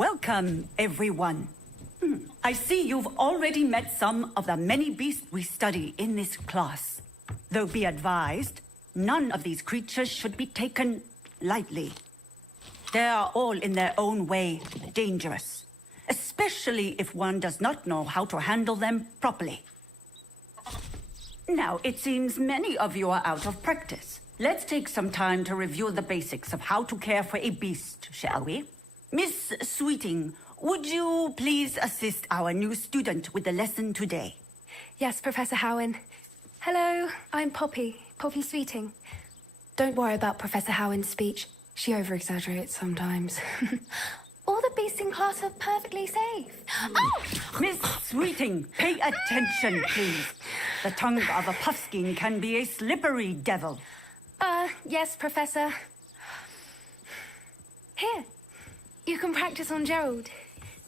Welcome, everyone. I see you've already met some of the many beasts we study in this class. Though be advised, none of these creatures should be taken lightly. They are all in their own way dangerous, especially if one does not know how to handle them properly. Now, it seems many of you are out of practice. Let's take some time to review the basics of how to care for a beast, shall we? Miss Sweeting, would you please assist our new student with the lesson today? Yes, Professor Howen. Hello, I'm Poppy Sweeting. Don't worry about Professor Howen's speech. She over-exaggerates sometimes. All the beasts in class are perfectly safe. Oh! Miss Sweeting, pay attention, please. The tongue of a puffskein can be a slippery devil. Yes, Professor. Here, you can practice on Gerald.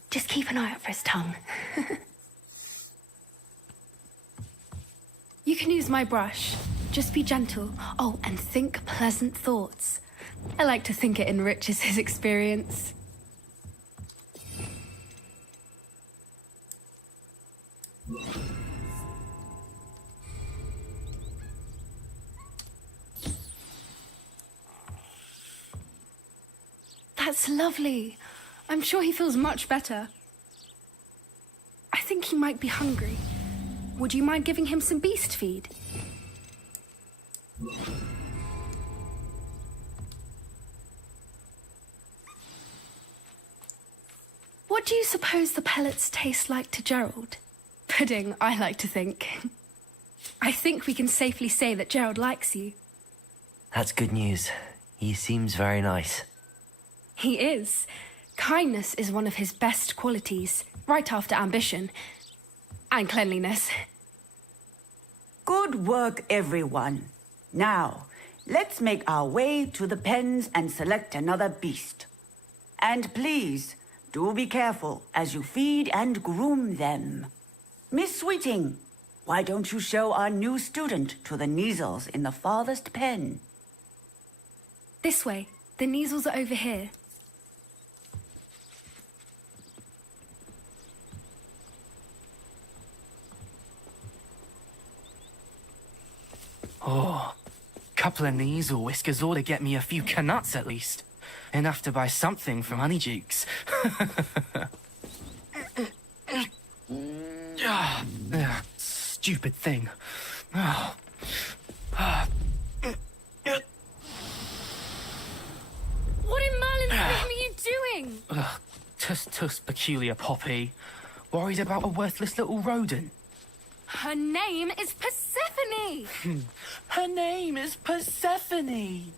Just keep an eye out for his tongue. You can use my brush. Just be gentle. Oh, and think pleasant thoughts. I like to think it enriches his experience. That's lovely. I'm sure he feels much better. I think he might be hungry. Would you mind giving him some beast feed? What do you suppose the pellets taste like to Gerald? Pudding, I like to think. I think we can safely say that Gerald likes you. That's good news. He seems very nice. He is. Kindness is one of his best qualities, right after ambition. And cleanliness. Good work, everyone. Now, let's make our way to the pens and select another beast. And please, do be careful as you feed and groom them. Miss Sweeting, why don't you show our new student to the Neasels in the farthest pen? This way. The Neasels are over here. Oh, couple of Neasel whiskers ought to get me a few canuts at least. Enough to buy something from Honeydukes. Stupid thing. Oh. What in Merlin's name are you doing? Tuss, peculiar Poppy. Worried about a worthless little rodent. Her name is Persephone! Her name is Persephone!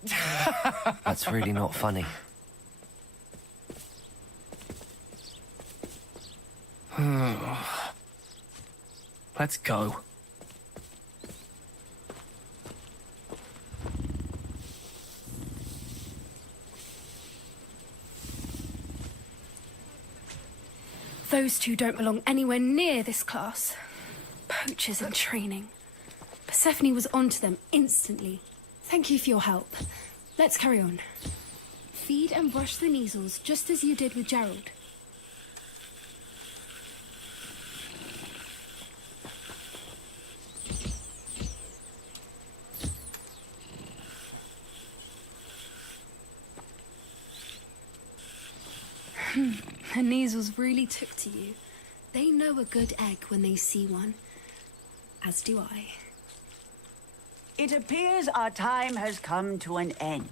That's really not funny. Let's go. Those two don't belong anywhere near this class. Poachers in training. Persephone was onto them instantly. Thank you for your help. Let's carry on. Feed and brush the Neasels just as you did with Gerald. The Neasels really took to you. They know a good egg when they see one. As do I. It appears our time has come to an end.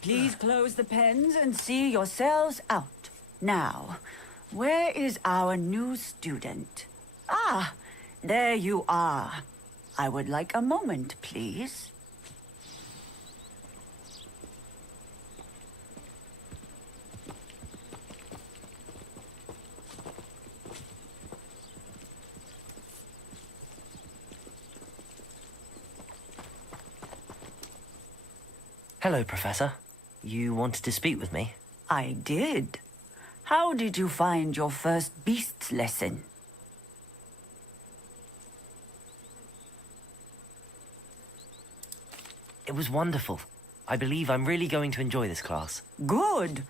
Please close the pens and see yourselves out. Now, where is our new student? Ah, there you are. I would like a moment, please. Hello, Professor. You wanted to speak with me? I did. How did you find your first beasts lesson? It was wonderful. I believe I'm really going to enjoy this class. Good.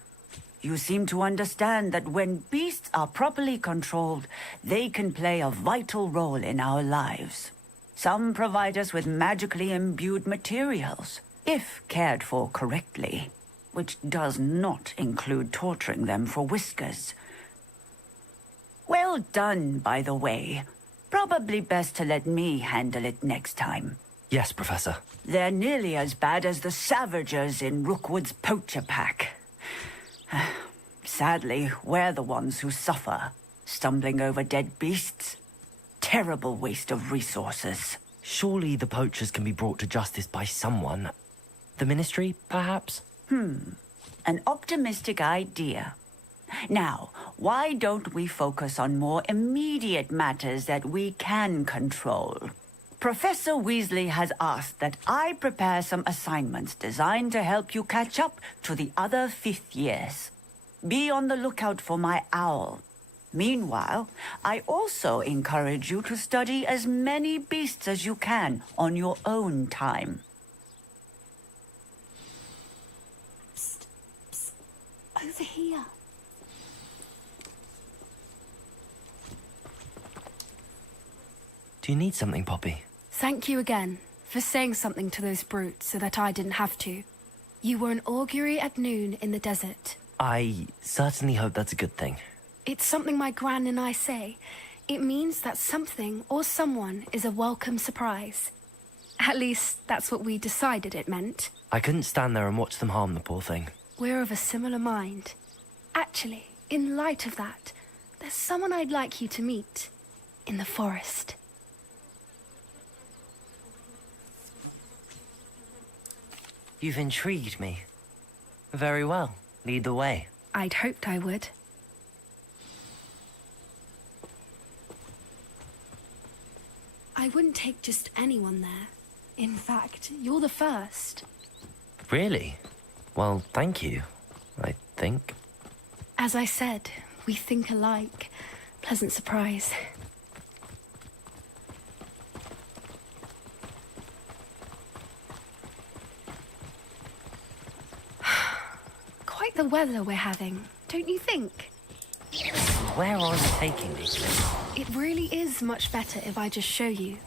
You seem to understand that when beasts are properly controlled, they can play a vital role in our lives. Some provide us with magically imbued materials, if cared for correctly, which does not include torturing them for whiskers. Well done, by the way. Probably best to let me handle it next time. Yes, Professor. They're nearly as bad as the Savagers in Rookwood's poacher pack. Sadly, we're the ones who suffer, stumbling over dead beasts. Terrible waste of resources. Surely the poachers can be brought to justice by someone. The Ministry, perhaps? An optimistic idea. Now, why don't we focus on more immediate matters that we can control? Professor Weasley has asked that I prepare some assignments designed to help you catch up to the other fifth years. Be on the lookout for my owl. Meanwhile, I also encourage you to study as many beasts as you can on your own time. Psst, psst. Over here. Do you need something, Poppy? Thank you again for saying something to those brutes so that I didn't have to. You were an augury at noon in the desert. I certainly hope that's a good thing. It's something my gran and I say. It means that something or someone is a welcome surprise. At least, that's what we decided it meant. I couldn't stand there and watch them harm the poor thing. We're of a similar mind. Actually, in light of that, there's someone I'd like you to meet. In the forest. You've intrigued me. Very well. Lead the way. I'd hoped I would. I wouldn't take just anyone there. In fact, you're the first. Really? Well, thank you, I think. As I said, we think alike. Pleasant surprise. Quite the weather we're having, don't you think? Where are you taking me? It really is much better if I just show you.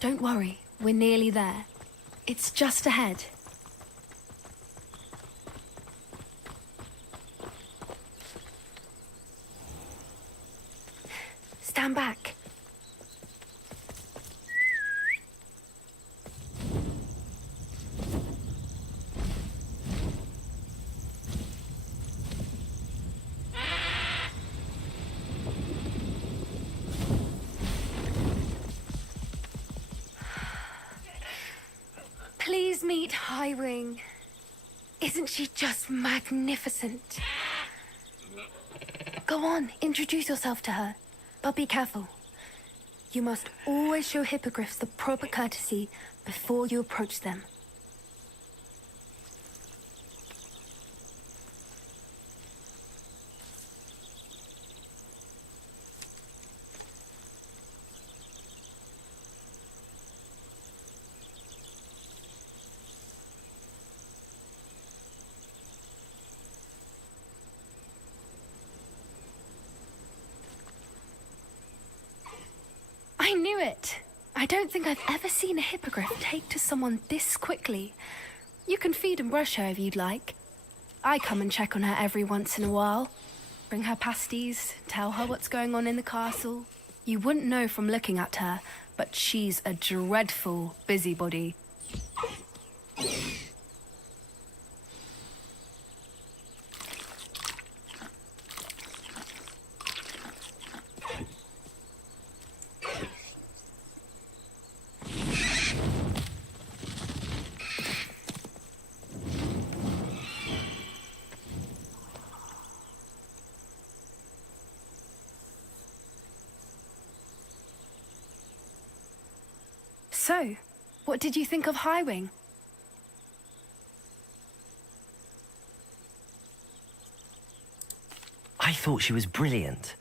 Don't worry, we're nearly there. It's just ahead. Stand back. Please meet Highwing. Isn't she just magnificent? Go on, introduce yourself to her. But be careful. You must always show hippogriffs the proper courtesy before you approach them. I knew it! I don't think I've ever seen a hippogriff take to someone this quickly. You can feed and brush her if you'd like. I come and check on her every once in a while. Bring her pasties, tell her what's going on in the castle. You wouldn't know from looking at her, but she's a dreadful busybody. So, what did you think of Highwing? I thought she was brilliant.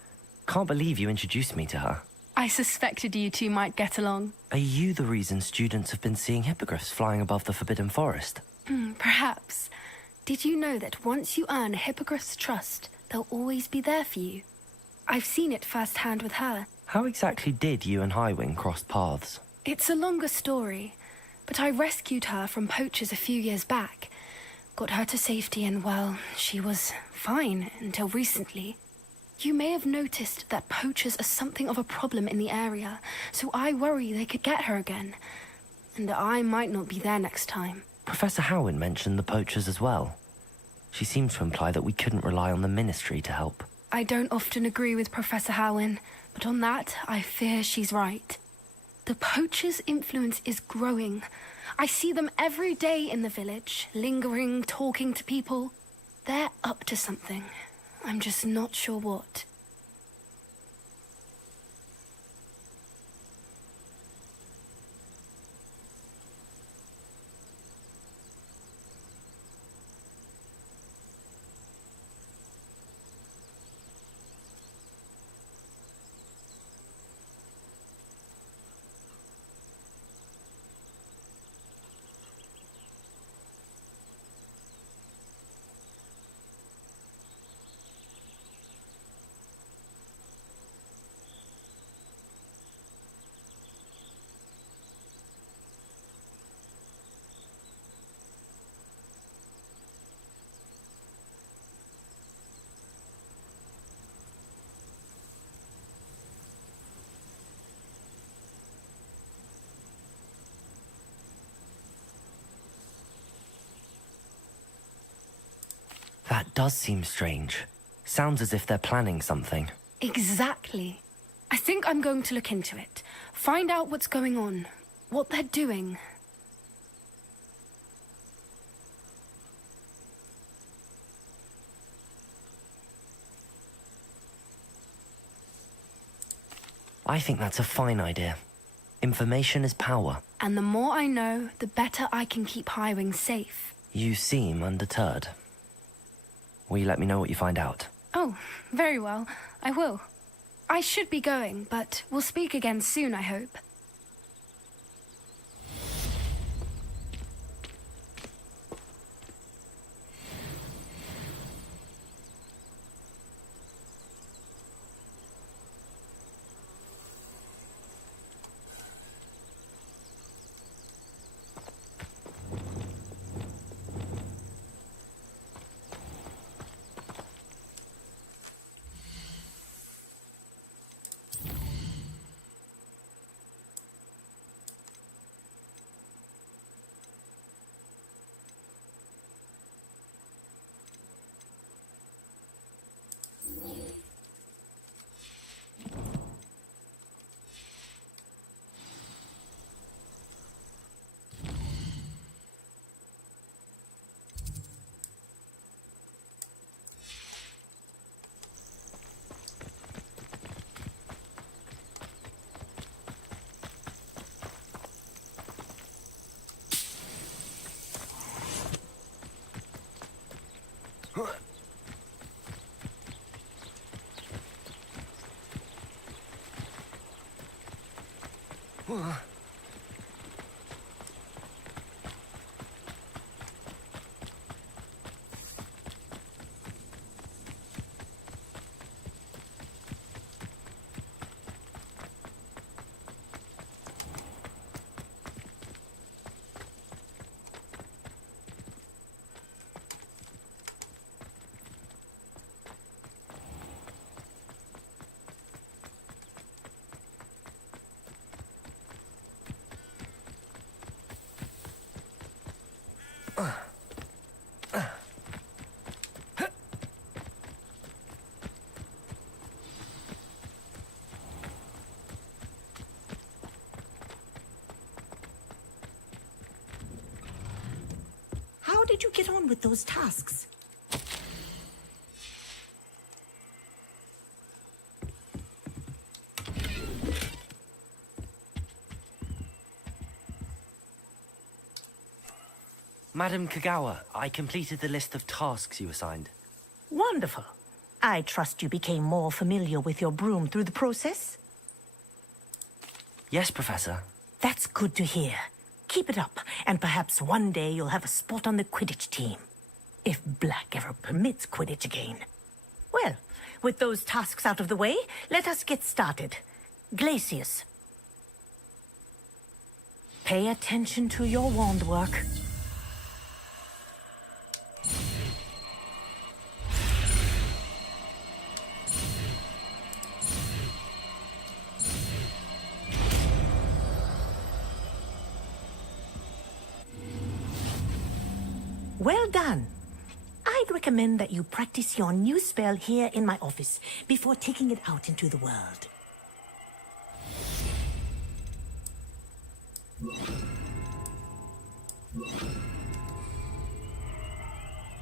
Can't believe you introduced me to her. I suspected you two might get along. Are you the reason students have been seeing hippogriffs flying above the Forbidden Forest? Perhaps. Did you know that once you earn Hippogriff's trust, they'll always be there for you? I've seen it firsthand with her. How exactly did you and Highwing cross paths? It's a longer story, but I rescued her from poachers a few years back. Got her to safety and, well, she was fine until recently. You may have noticed that poachers are something of a problem in the area, so I worry they could get her again. And I might not be there next time. Professor Howin mentioned the poachers as well. She seemed to imply that we couldn't rely on the Ministry to help. I don't often agree with Professor Howin, but on that, I fear she's right. The poachers' influence is growing. I see them every day in the village, lingering, talking to people. They're up to something. I'm just not sure what. That does seem strange. Sounds as if they're planning something. Exactly. I think I'm going to look into it. Find out what's going on. What they're doing. I think that's a fine idea. Information is power. And the more I know, the better I can keep Highwing safe. You seem undeterred. Will you let me know what you find out? Oh, very well. I will. I should be going, but we'll speak again soon, I hope. How did you get on with those tasks? Madam Kagawa, I completed the list of tasks you assigned. Wonderful. I trust you became more familiar with your broom through the process? Yes, Professor. That's good to hear. Keep it up, and perhaps one day you'll have a spot on the Quidditch team. If Black ever permits Quidditch again. Well, with those tasks out of the way, let us get started. Glacius. Pay attention to your wand work. Well done. I'd recommend that you practice your new spell here in my office before taking it out into the world.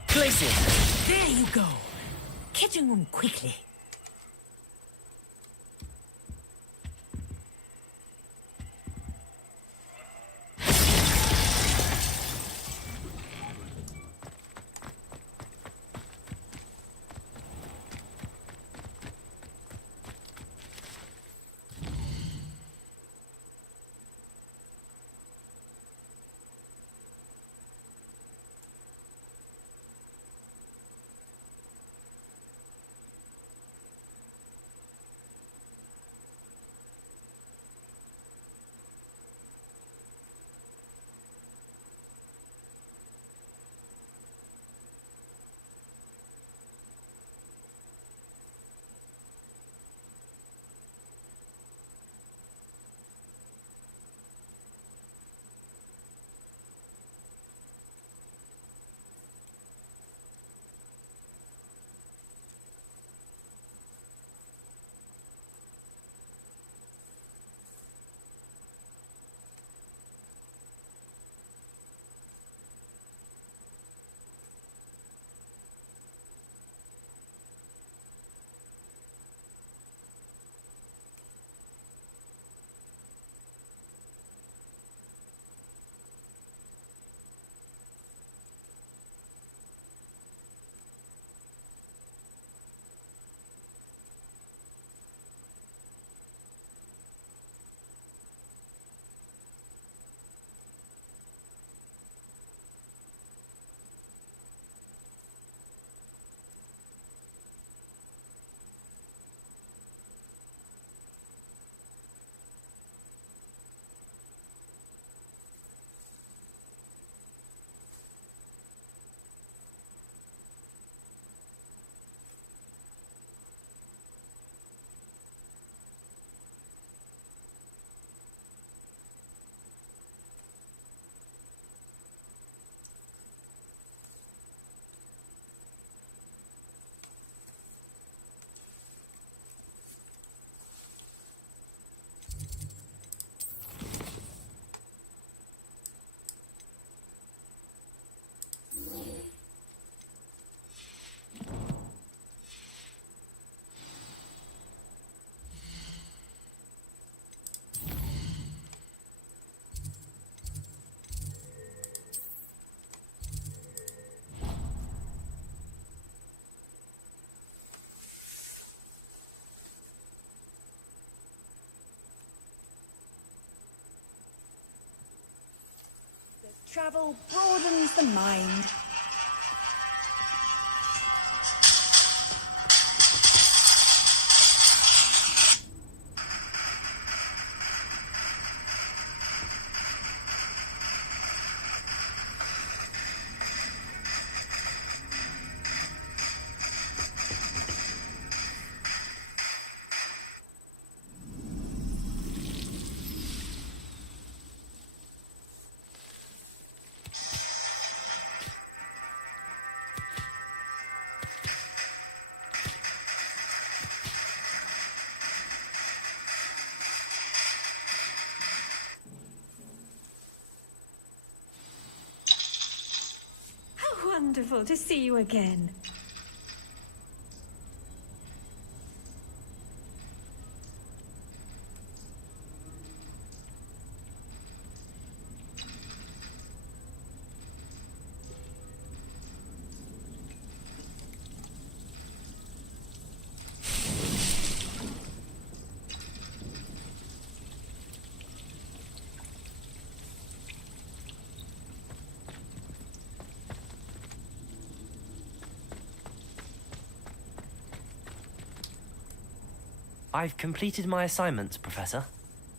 Glacius! There you go. Catching them quickly. Travel broadens the mind. Wonderful to see you again. I've completed my assignments, Professor.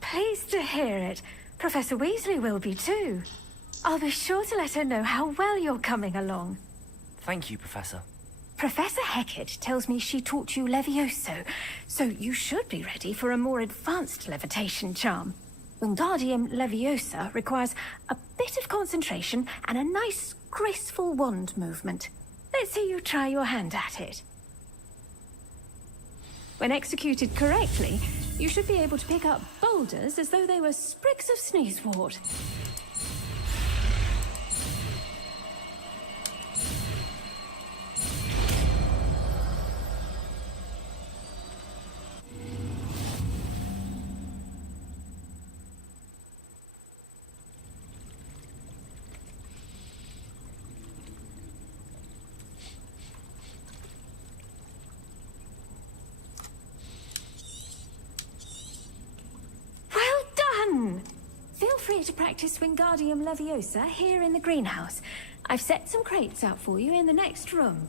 Pleased to hear it. Professor Weasley will be too. I'll be sure to let her know how well you're coming along. Thank you, Professor. Professor Hecat tells me she taught you Levioso, so you should be ready for a more advanced levitation charm. Wingardium Leviosa requires a bit of concentration and a nice, graceful wand movement. Let's see you try your hand at it. When executed correctly, you should be able to pick up boulders as though they were sprigs of sneezewort. Feel free to practice Wingardium Leviosa here in the greenhouse. I've set some crates out for you in the next room.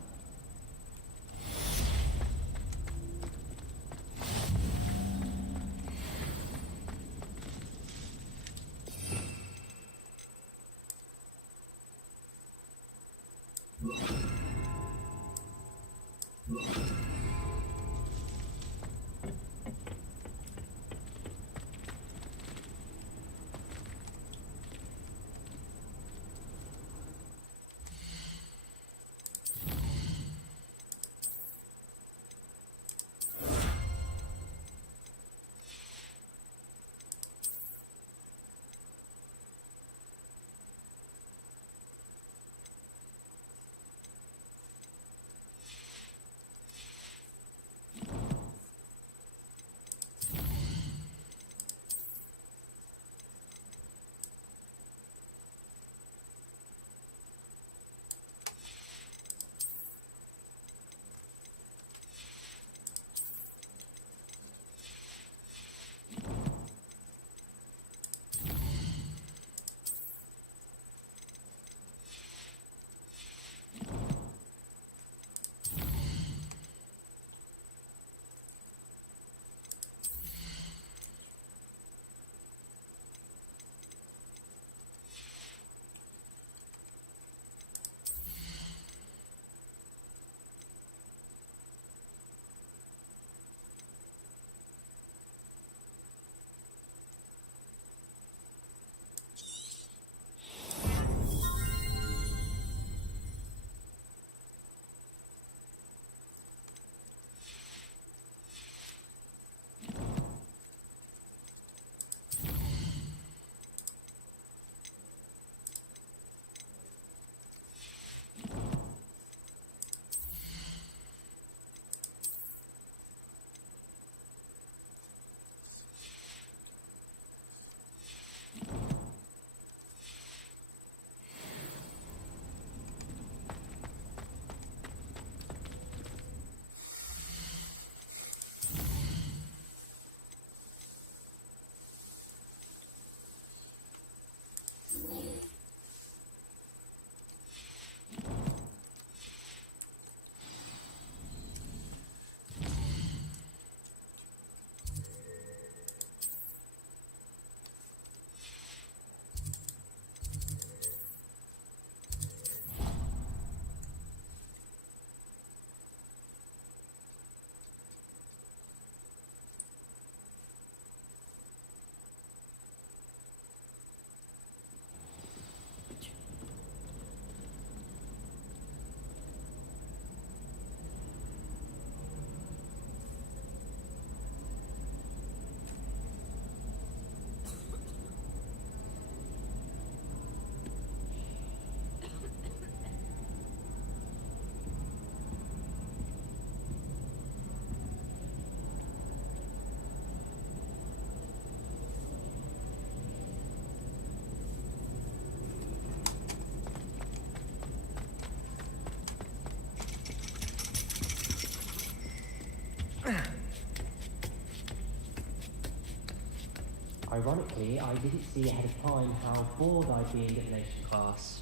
Ironically, I didn't see ahead of time how bored I'd be in divination class.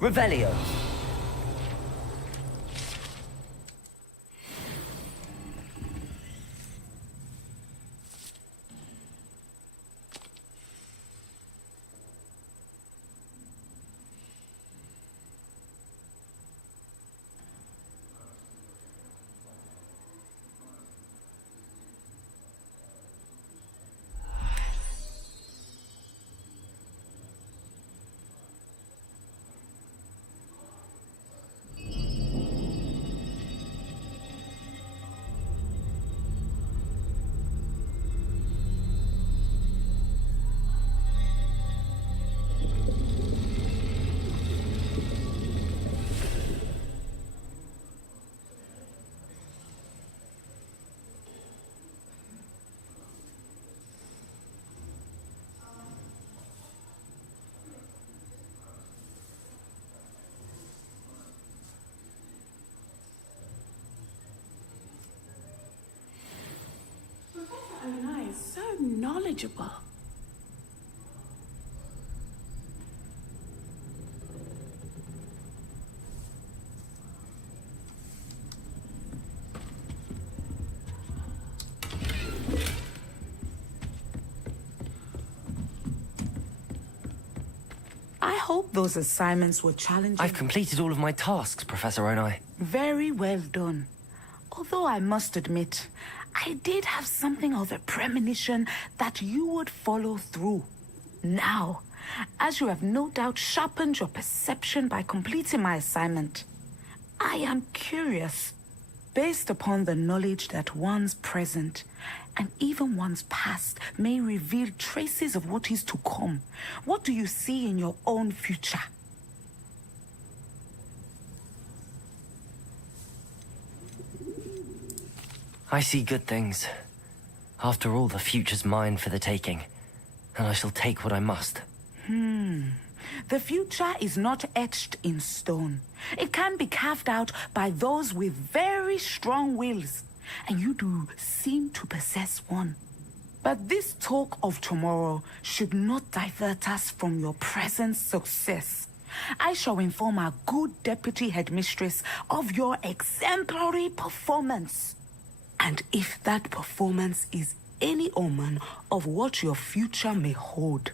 Revelio! knowledgeable. I hope those assignments were challenging. I've completed all of my tasks, Professor Onai. Very well done. Although I must admit, I did have something of a premonition that you would follow through. Now, as you have no doubt sharpened your perception by completing my assignment, I am curious, based upon the knowledge that one's present and even one's past may reveal traces of what is to come. What do you see in your own future? I see good things. After all, the future's mine for the taking, and I shall take what I must. The future is not etched in stone. It can be carved out by those with very strong wills, and you do seem to possess one. But this talk of tomorrow should not divert us from your present success. I shall inform our good deputy headmistress of your exemplary performance. And if that performance is any omen of what your future may hold,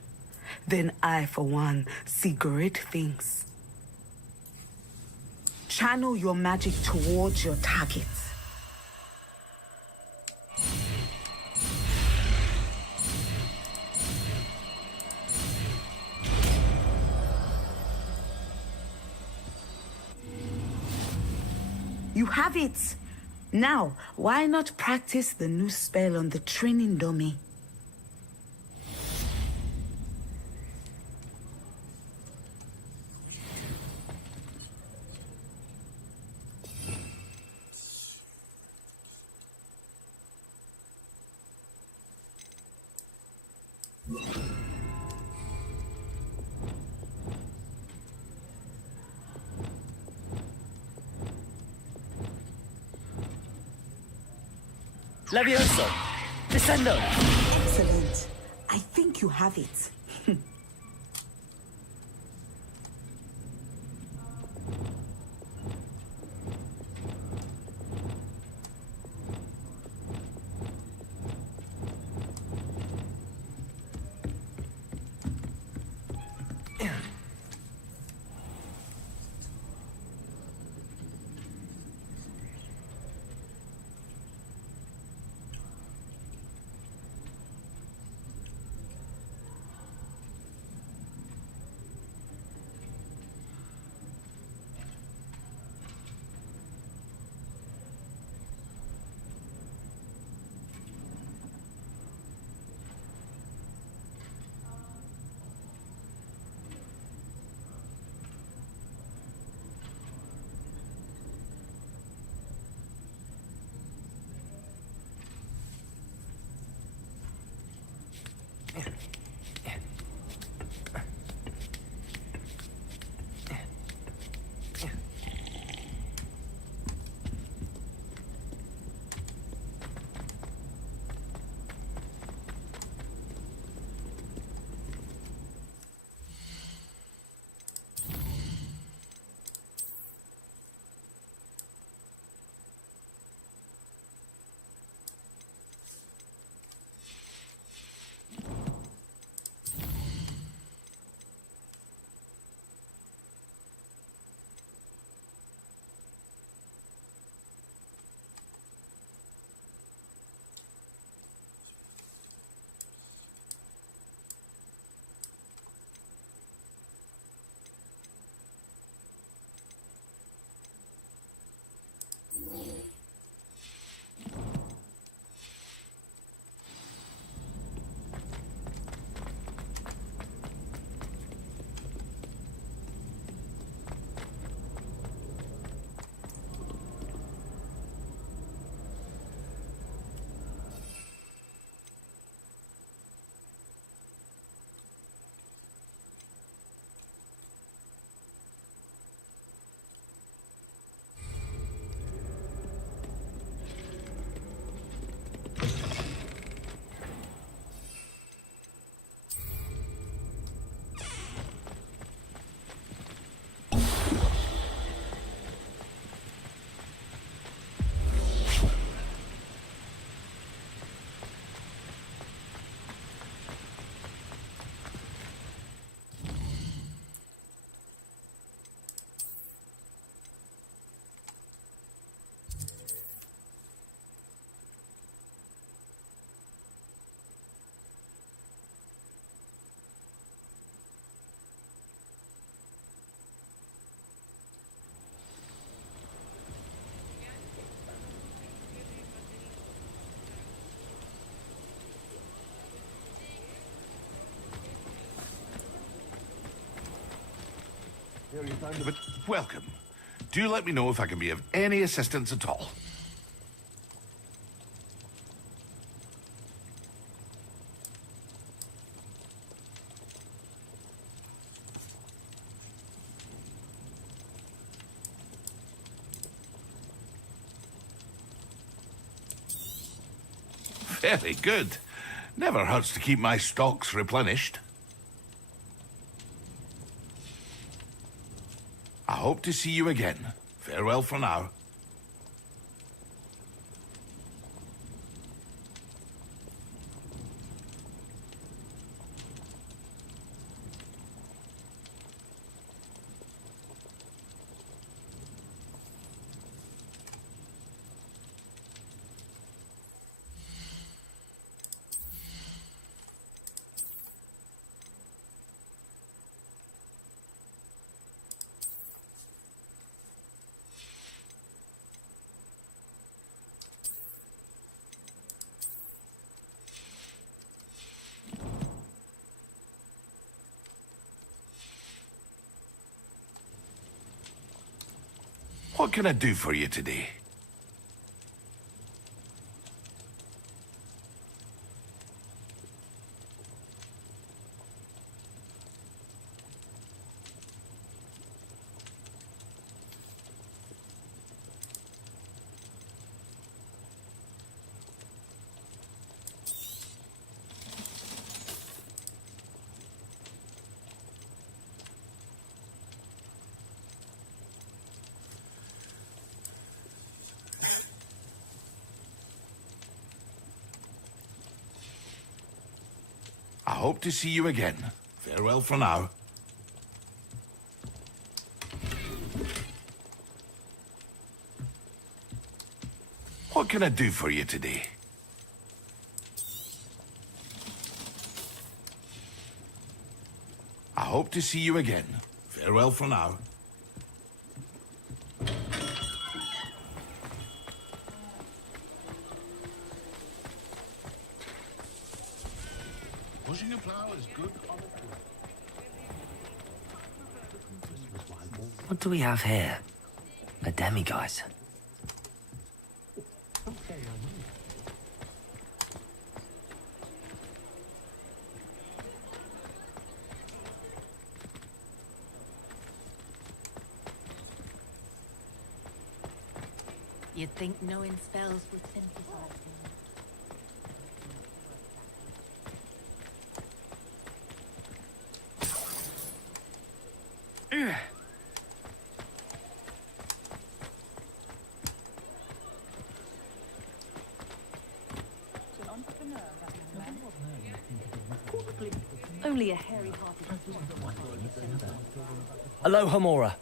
then I, for one, see great things. Channel your magic towards your target. You have it! Now, why not practice the new spell on the training dummy? Levioso! Descendo! Excellent. I think you have it. But welcome. Do let me know if I can be of any assistance at all. Very good. Never hurts to keep my stocks replenished. I hope to see you again. Farewell for now. What can I do for you today? I hope to see you again. Farewell for now. What can I do for you today? I hope to see you again. Farewell for now. Pushing a plow is good on a What do we have here? A demiguise. You'd think knowing spells would simplify things. Only a hairy-hearted. Aloha, Mora.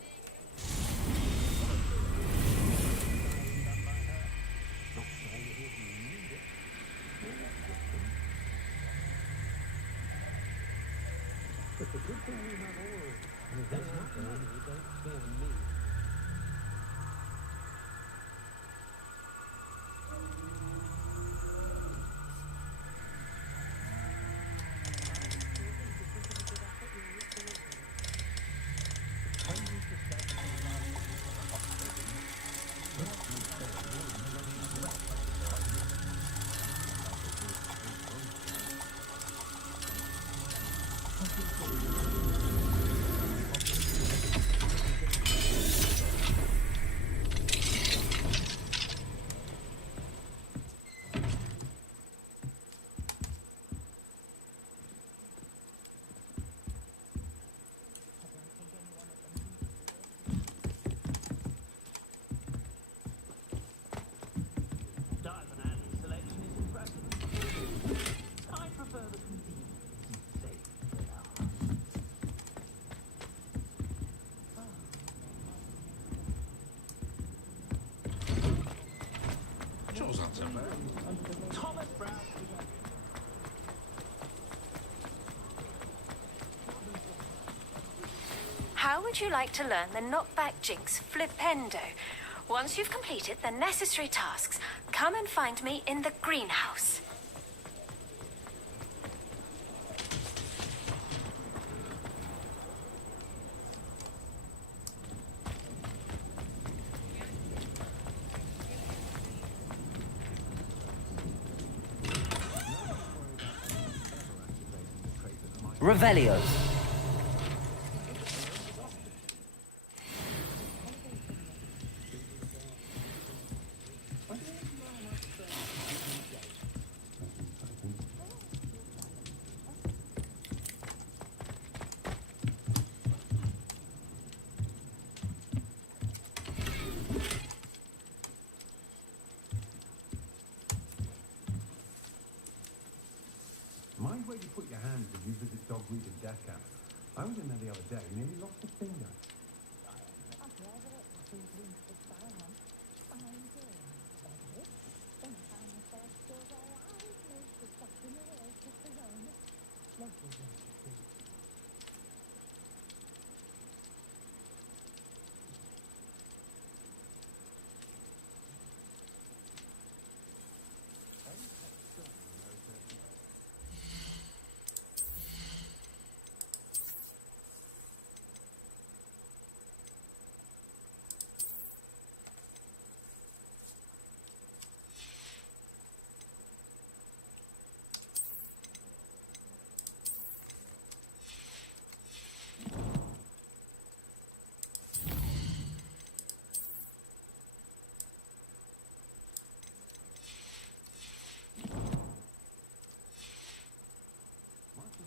How would you like to learn the knockback jinx flipendo? Once you've completed the necessary tasks, come and find me in the greenhouse. Revelio. Mind where you put your hands if you visit Dog Weed and Death Camp. I was in there the other day, nearly lost a finger.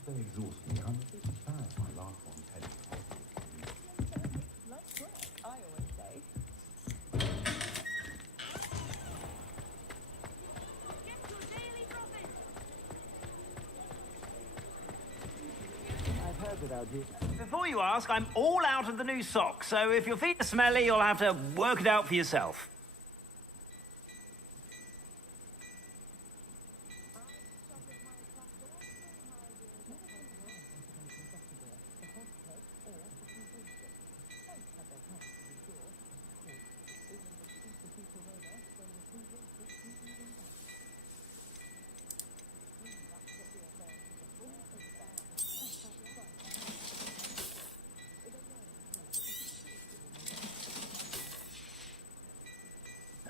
They exhaust me. I'm a bit sad my last one's heading I always say. I've heard without you. Before you ask, I'm all out of the new socks, so if your feet are smelly, you'll have to work it out for yourself.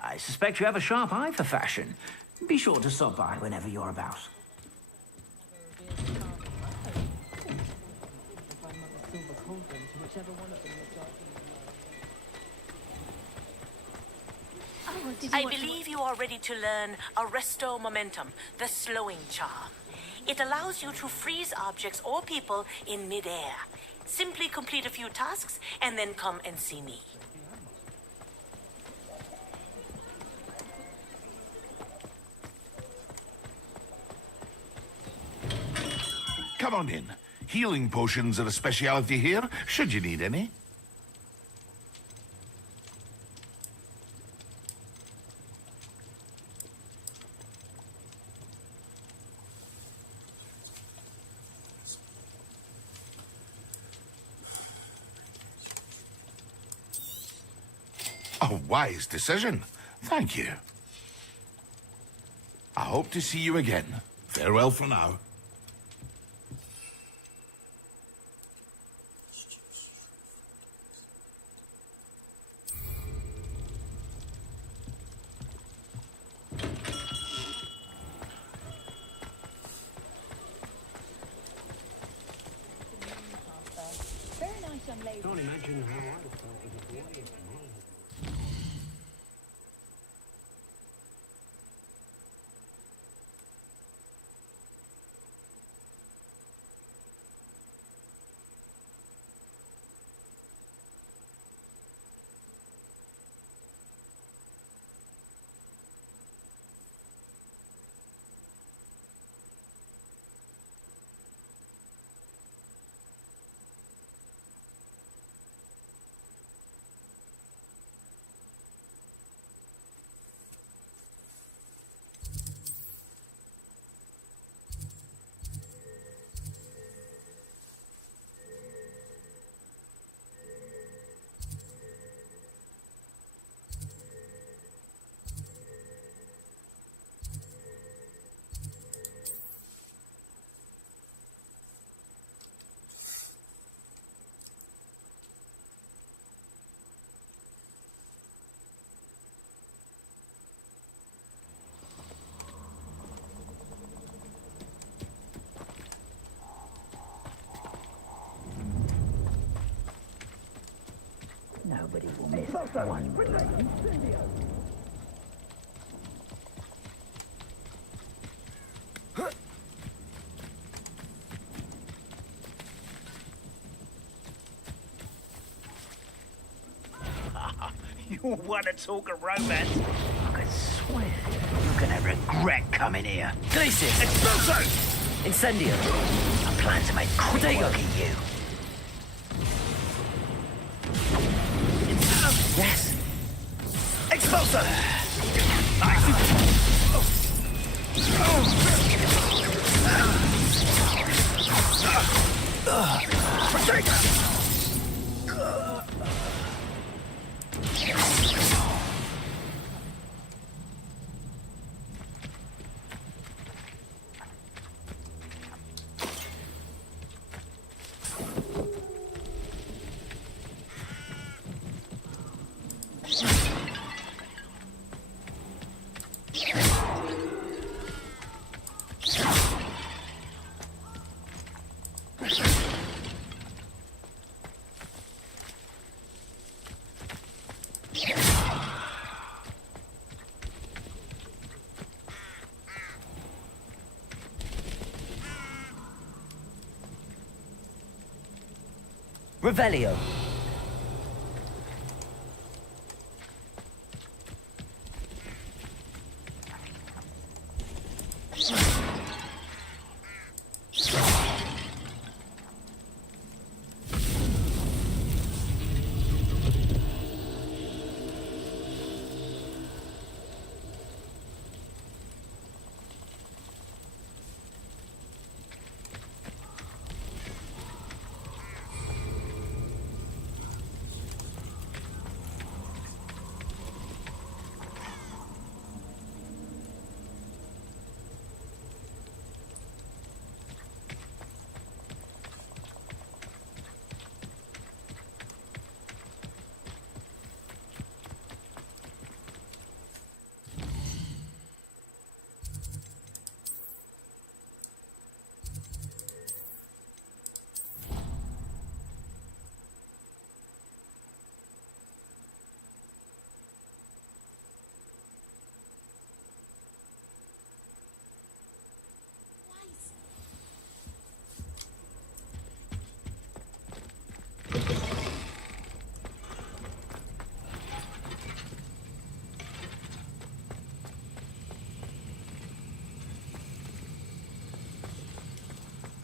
I suspect you have a sharp eye for fashion. Be sure to stop by whenever you're about. I believe you are ready to learn Arresto Momentum, the slowing charm. It allows you to freeze objects or people in midair. Simply complete a few tasks and then come and see me. Come on in. Healing potions are a speciality here, should you need any. A wise decision. Thank you. I hope to see you again. Farewell for now. Very nice young lady. Can't imagine how I'd have felt as a boy of mine. Nobody will miss one blow. You want to talk of romance? I could swear you're gonna regret coming here. Glacius! Expulso! Incendio! I plan to make quick Potato. work of you. Yes! Expulso! Revelio!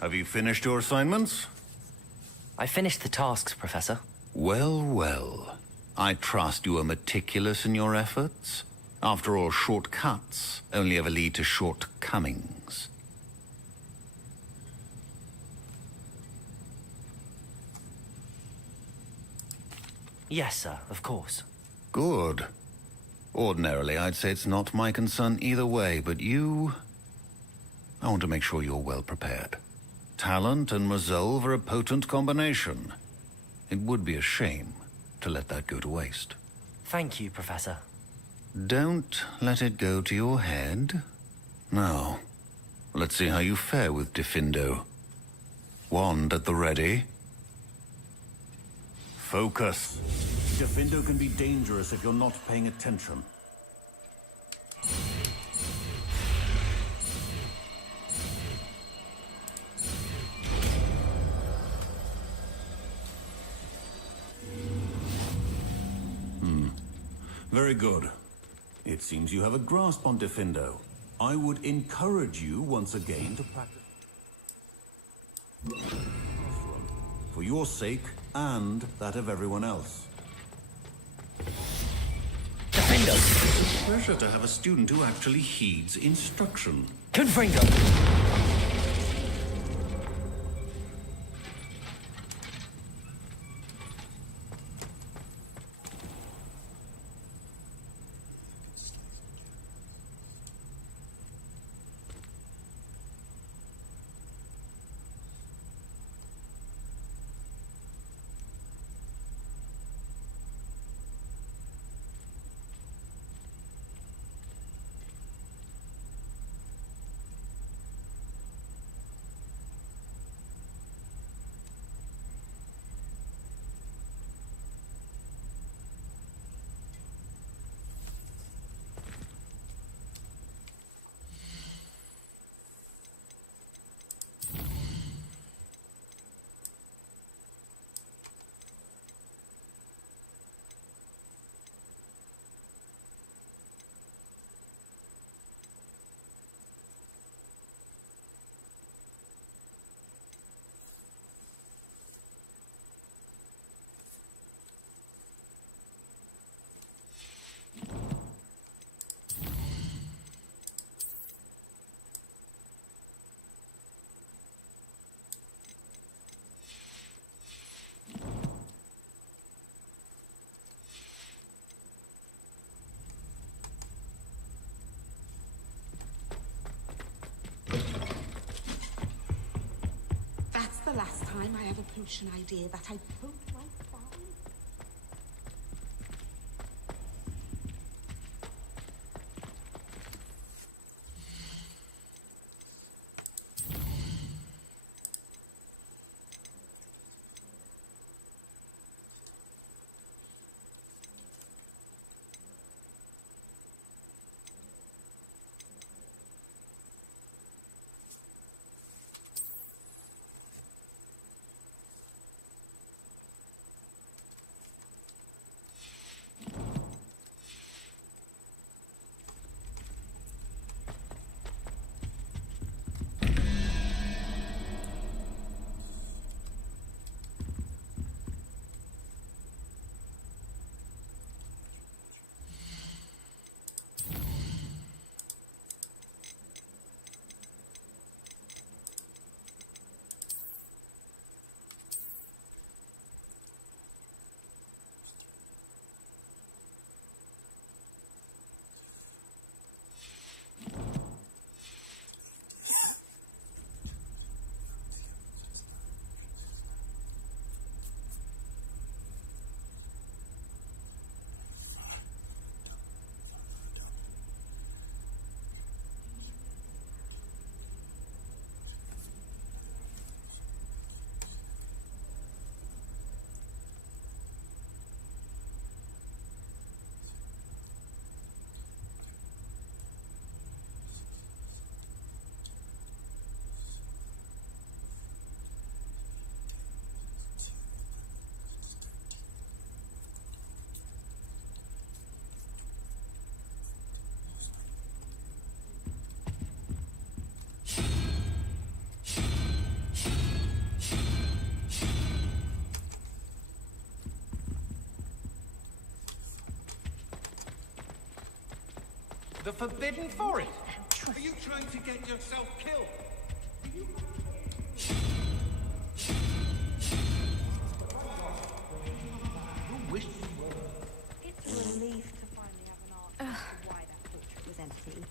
Have you finished your assignments? I finished the tasks, Professor. Well, well. I trust you are meticulous in your efforts. After all, shortcuts only ever lead to shortcomings. Yes, sir, of course. Good. Ordinarily, I'd say it's not my concern either way, but you... I want to make sure you're well prepared. Talent and resolve are a potent combination. It would be a shame to let that go to waste. Thank you, Professor. Don't let it go to your head. Now, let's see how you fare with Diffindo. Wand at the ready. Focus. Diffindo can be dangerous if you're not paying attention. Very good. It seems you have a grasp on Diffindo. I would encourage you once again to practice. For your sake and that of everyone else. Diffindo! Pleasure to have a student who actually heeds instruction. Confringo! last time I had a potion idea that I poked right by. The Forbidden Forest? Are you trying to get yourself killed? It's a relief to finally have an answer as to why that portrait was empty.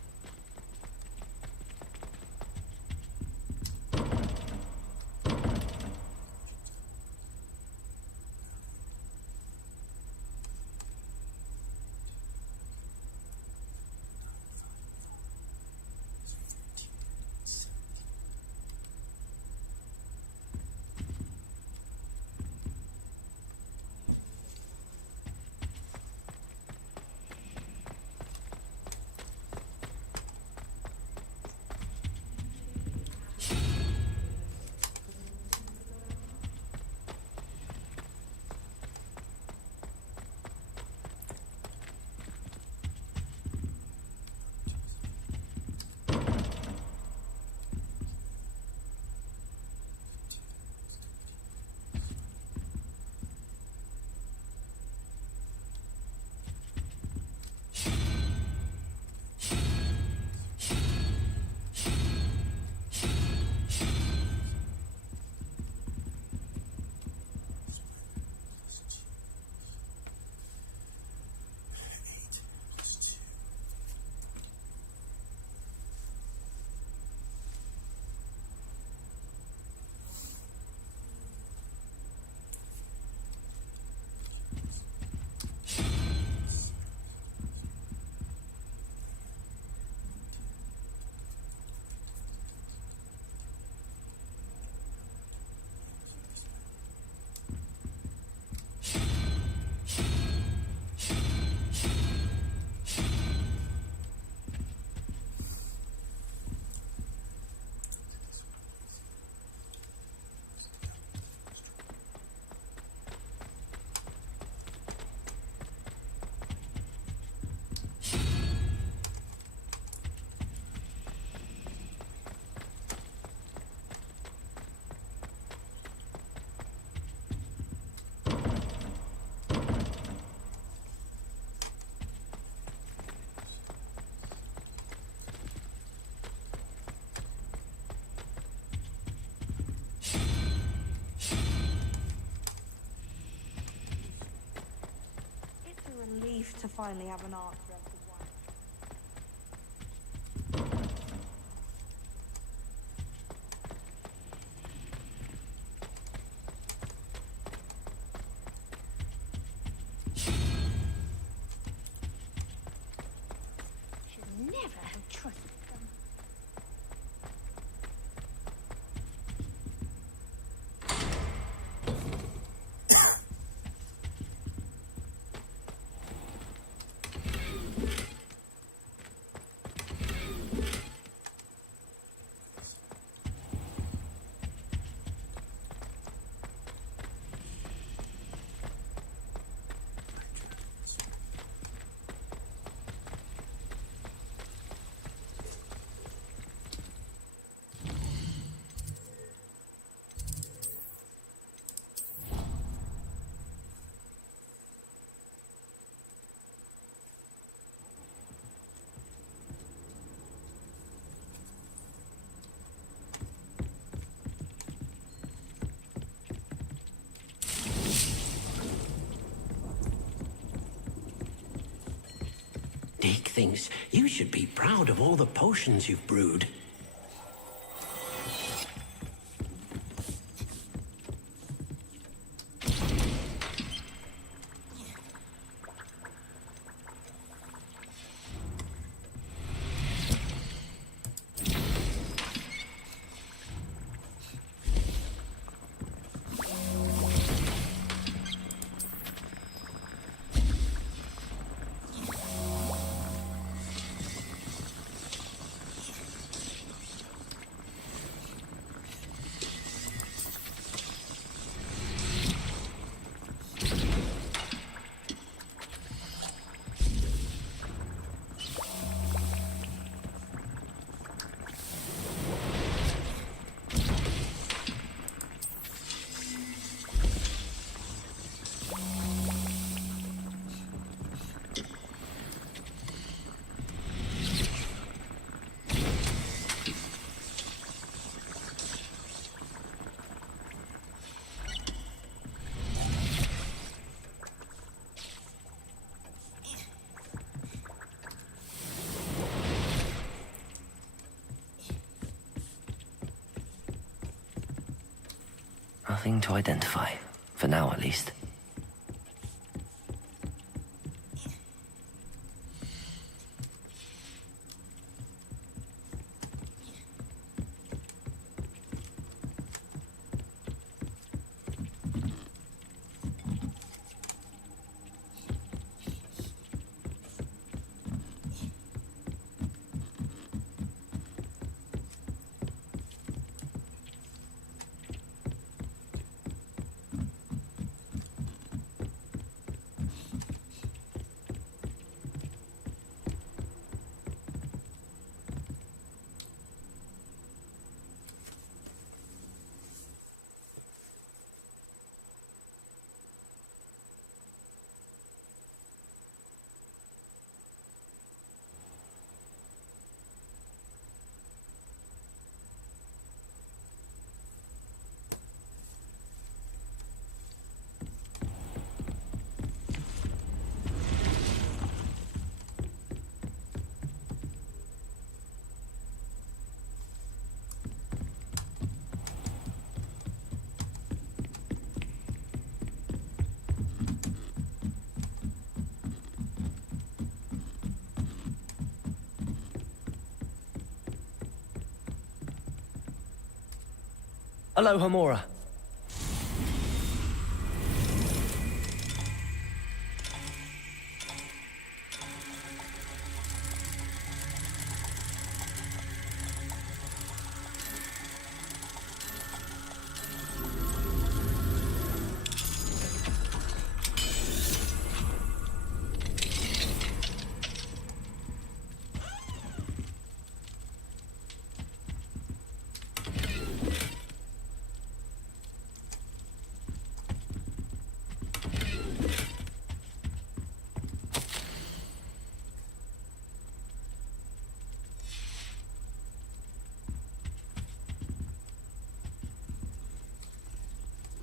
Relief to finally have an answer as to why. make things. You should be proud of all the potions you've brewed. Nothing to identify, for now at least. Aloha Mora.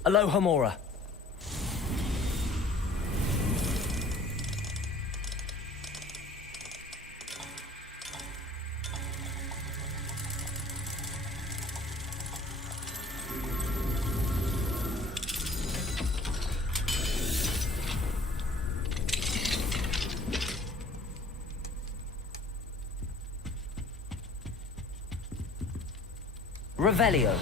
Aloha Mora. Revelio.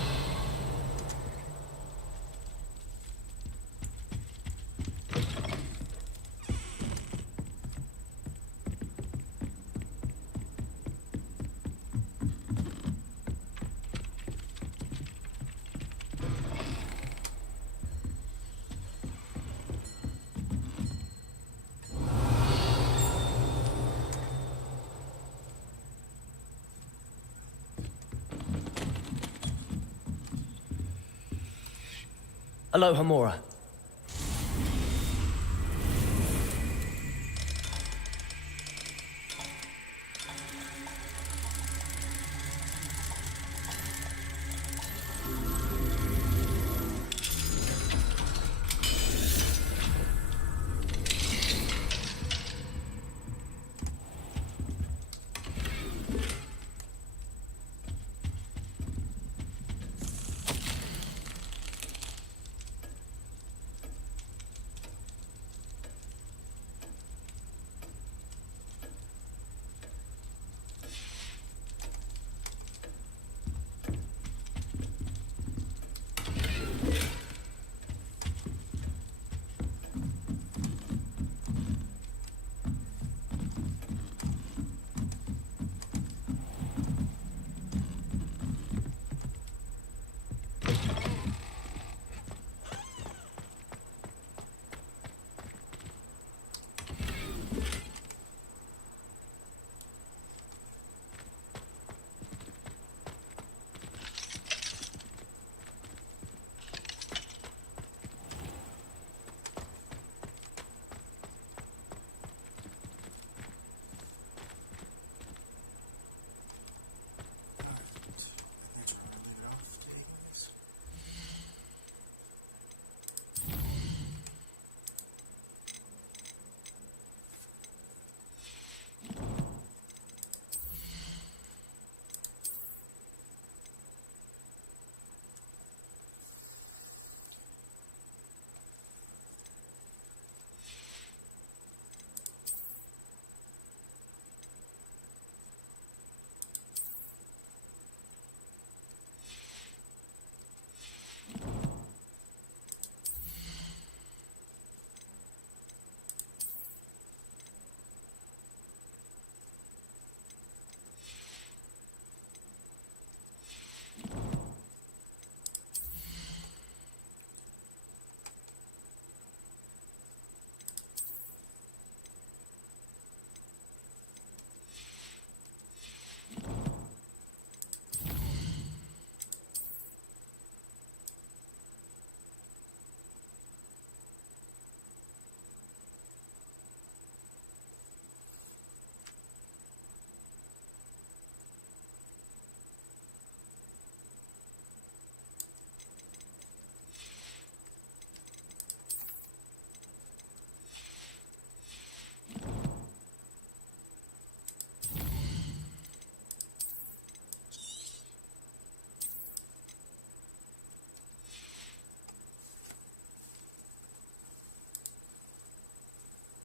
Aloha Mora.